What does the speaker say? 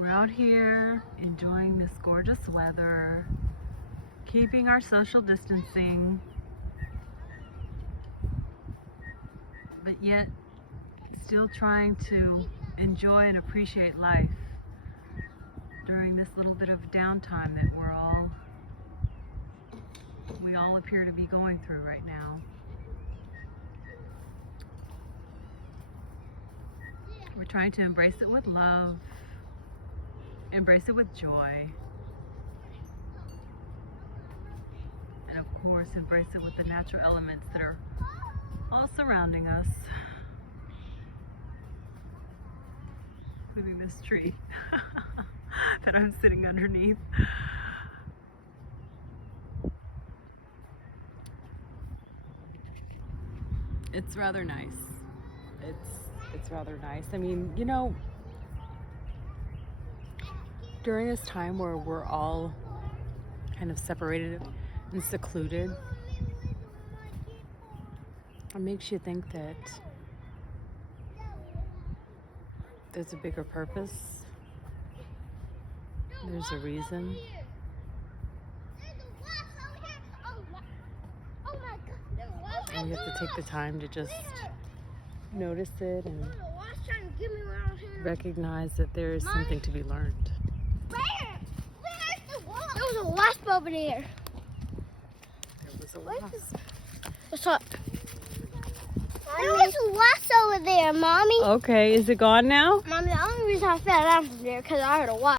We're out here enjoying this gorgeous weather, keeping our social distancing, but yet still trying to enjoy and appreciate life during this little bit of downtime that we all appear to be going through right now. We're trying to embrace it with love, embrace it with joy, and of course embrace it with the natural elements that are all surrounding us, including this tree that I'm sitting underneath. It's rather nice. It's rather nice. I mean, you know, during this time where we're all kind of separated and secluded, it makes you think that there's a bigger purpose. There's a reason. And you have to take the time to just notice it and recognize that there is something to be learned. There was a wasp over there. There was a wasp. What's up? There was a wasp over there, Mommy. Okay, is it gone now? Mommy, the only reason I fell down from there because I heard a wasp.